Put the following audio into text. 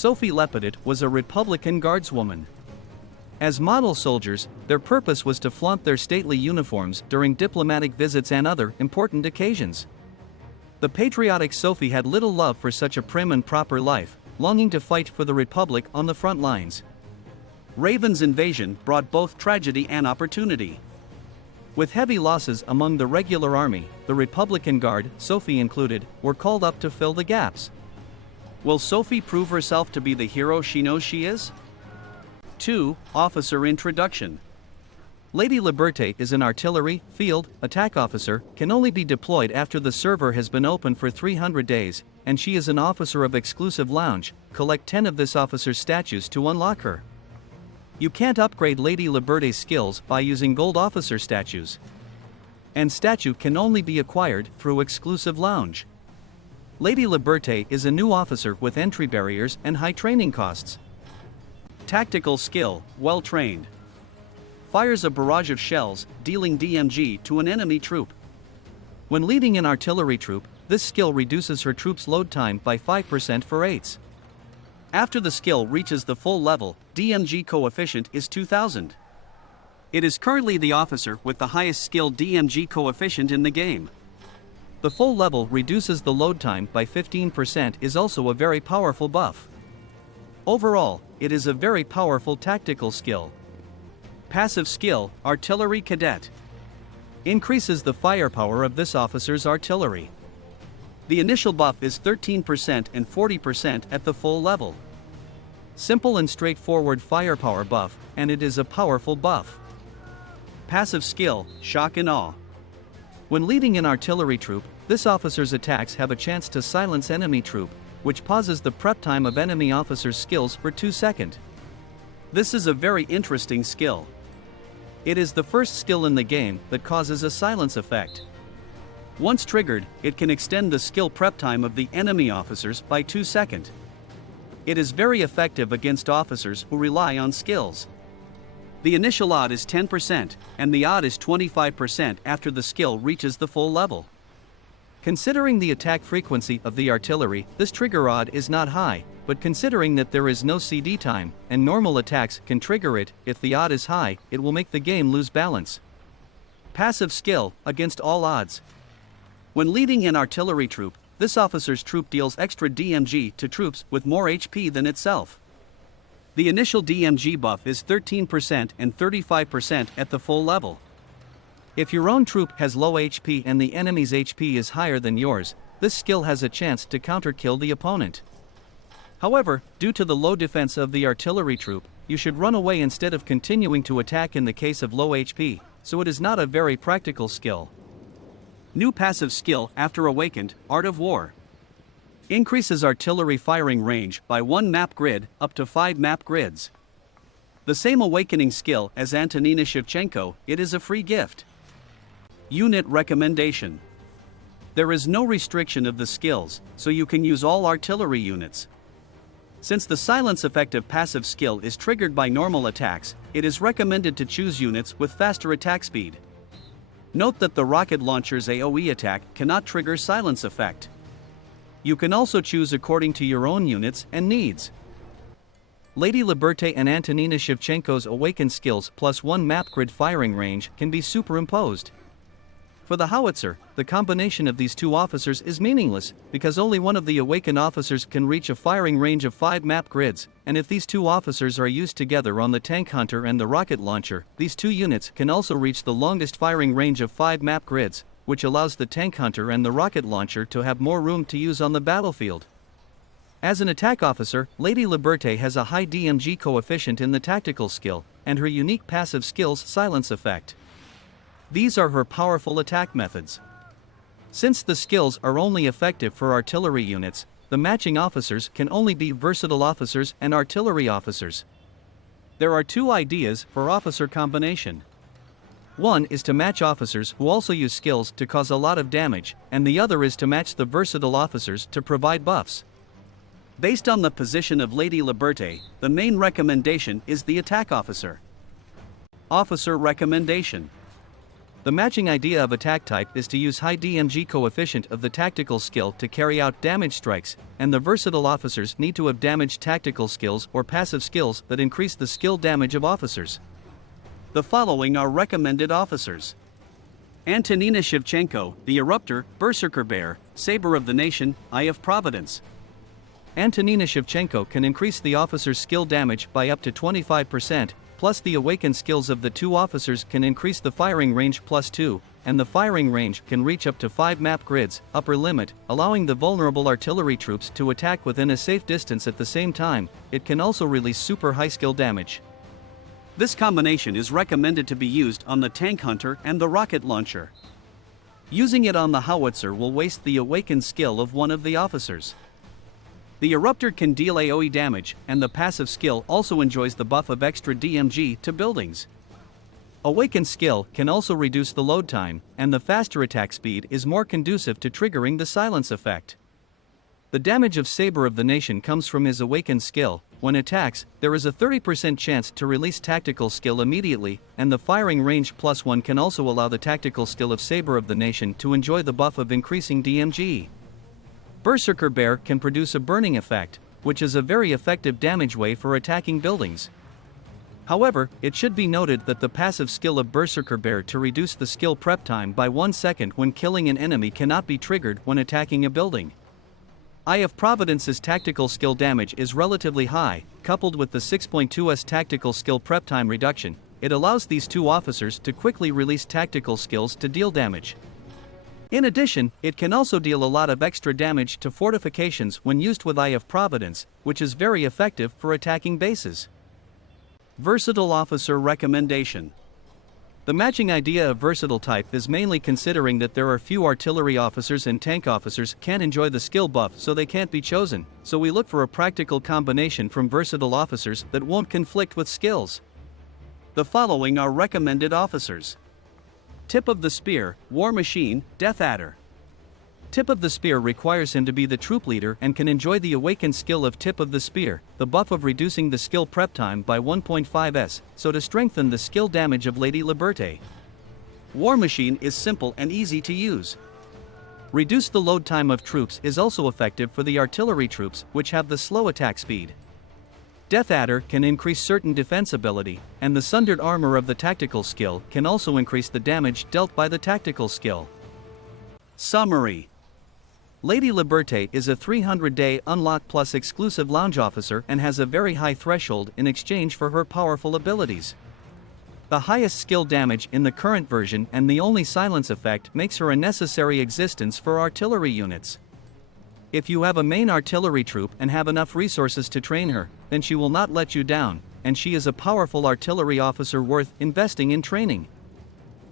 Sophie Lepetit was a Republican Guardswoman. As model soldiers, their purpose was to flaunt their stately uniforms during diplomatic visits and other important occasions. The patriotic Sophie had little love for such a prim and proper life, longing to fight for the Republic on the front lines. Raven's invasion brought both tragedy and opportunity. With heavy losses among the regular army, the Republican Guard, Sophie included, were called up to fill the gaps. Will Sophie prove herself to be the hero she knows she is? 2. Officer Introduction. Lady Liberté is an artillery, field, attack officer, can only be deployed after the server has been open for 300 days, and she is an officer of exclusive lounge. Collect 10 of this officer's statues to unlock her. You can't upgrade Lady Liberté's skills by using gold officer statues. And statue can only be acquired through exclusive lounge. Lady Liberté is a new officer with entry barriers and high training costs. Tactical skill, well trained. Fires a barrage of shells, dealing DMG to an enemy troop. When leading an artillery troop, this skill reduces her troop's load time by 5% for 8s. After the skill reaches the full level, DMG coefficient is 2000. It is currently the officer with the highest skill DMG coefficient in the game. The full level reduces the load time by 15% is also a very powerful buff. Overall, it is a very powerful tactical skill. Passive skill, Artillery Cadet. Increases the firepower of this officer's artillery. The initial buff is 13% and 40% at the full level. Simple and straightforward firepower buff, and it is a powerful buff. Passive skill, Shock and Awe. When leading an artillery troop, this officer's attacks have a chance to silence enemy troop, which pauses the prep time of enemy officer's skills for 2 seconds. This is a very interesting skill. It is the first skill in the game that causes a silence effect. Once triggered, it can extend the skill prep time of the enemy officers by 2 seconds. It is very effective against officers who rely on skills. The initial odd is 10%, and the odd is 25% after the skill reaches the full level. Considering the attack frequency of the artillery, this trigger odd is not high, but considering that there is no CD time, and normal attacks can trigger it, if the odd is high, it will make the game lose balance. Passive skill, Against all odds. When leading an artillery troop, this officer's troop deals extra DMG to troops with more HP than itself. The initial DMG buff is 13% and 35% at the full level. If your own troop has low HP and the enemy's HP is higher than yours, this skill has a chance to counter-kill the opponent. However, due to the low defense of the artillery troop, you should run away instead of continuing to attack in the case of low HP, so it is not a very practical skill. New passive skill after awakened, Art of War. Increases artillery firing range by 1 map grid up to 5 map grids. The same awakening skill as Antonina Shevchenko, it is a free gift. Unit recommendation. There is no restriction of the skills, so you can use all artillery units. Since the silence effect of passive skill is triggered by normal attacks, it is recommended to choose units with faster attack speed. Note that the rocket launcher's AoE attack cannot trigger silence effect. You can also choose according to your own units and needs. Lady Liberté and Antonina Shevchenko's awakened skills plus 1 map grid firing range can be superimposed. For the howitzer, the combination of these two officers is meaningless, because only one of the awakened officers can reach a firing range of 5 map grids, and if these two officers are used together on the tank hunter and the rocket launcher, these two units can also reach the longest firing range of 5 map grids, which allows the tank hunter and the rocket launcher to have more room to use on the battlefield. As an attack officer, Lady Liberté has a high DMG coefficient in the tactical skill, and her unique passive skill's silence effect. These are her powerful attack methods. Since the skills are only effective for artillery units, the matching officers can only be versatile officers and artillery officers. There are 2 ideas for officer combination. One is to match officers who also use skills to cause a lot of damage, and the other is to match the versatile officers to provide buffs. Based on the position of Lady Liberté, the main recommendation is the attack officer. Officer recommendation. The matching idea of attack type is to use high DMG coefficient of the tactical skill to carry out damage strikes, and the versatile officers need to have damage tactical skills or passive skills that increase the skill damage of officers. The following are recommended officers: Antonina Shevchenko, the Eruptor, Berserker Bear, Saber of the Nation, Eye of Providence. Antonina Shevchenko can increase the officer's skill damage by up to 25%, plus the awakened skills of the two officers can increase the firing range +2, and the firing range can reach up to 5 map grids, upper limit, allowing the vulnerable artillery troops to attack within a safe distance at the same time. It can also release super high skill damage. This combination is recommended to be used on the tank hunter and the rocket launcher. Using it on the howitzer will waste the awakened skill of one of the officers. The Eruptor can deal AoE damage, and the passive skill also enjoys the buff of extra DMG to buildings. Awakened skill can also reduce the load time, and the faster attack speed is more conducive to triggering the silence effect. The damage of Saber of the Nation comes from his awakened skill. When attacks, there is a 30% chance to release tactical skill immediately, and the firing range +1 can also allow the tactical skill of Saber of the Nation to enjoy the buff of increasing DMG. Berserker Bear can produce a burning effect, which is a very effective damage way for attacking buildings. However, it should be noted that the passive skill of Berserker Bear to reduce the skill prep time by 1 second when killing an enemy cannot be triggered when attacking a building. Eye of Providence's tactical skill damage is relatively high, coupled with the 6.2s tactical skill prep time reduction. It allows these two officers to quickly release tactical skills to deal damage. In addition, it can also deal a lot of extra damage to fortifications when used with Eye of Providence, which is very effective for attacking bases. Versatile Officer Recommendation. The matching idea of versatile type is mainly considering that there are few artillery officers and tank officers can't enjoy the skill buff, so they can't be chosen, so we look for a practical combination from versatile officers that won't conflict with skills. The following are recommended officers: Tip of the Spear, War Machine, Death Adder. Tip of the Spear requires him to be the troop leader and can enjoy the awakened skill of Tip of the Spear, the buff of reducing the skill prep time by 1.5s, so to strengthen the skill damage of Lady Liberté. War Machine is simple and easy to use. Reduce the load time of troops is also effective for the artillery troops, which have the slow attack speed. Death Adder can increase certain defense ability, and the Sundered Armor of the tactical skill can also increase the damage dealt by the tactical skill. Summary: Lady Liberté is a 300-day unlock plus exclusive lounge officer and has a very high threshold in exchange for her powerful abilities. The highest skill damage in the current version and the only silence effect makes her a necessary existence for artillery units. If you have a main artillery troop and have enough resources to train her, then she will not let you down, and she is a powerful artillery officer worth investing in training.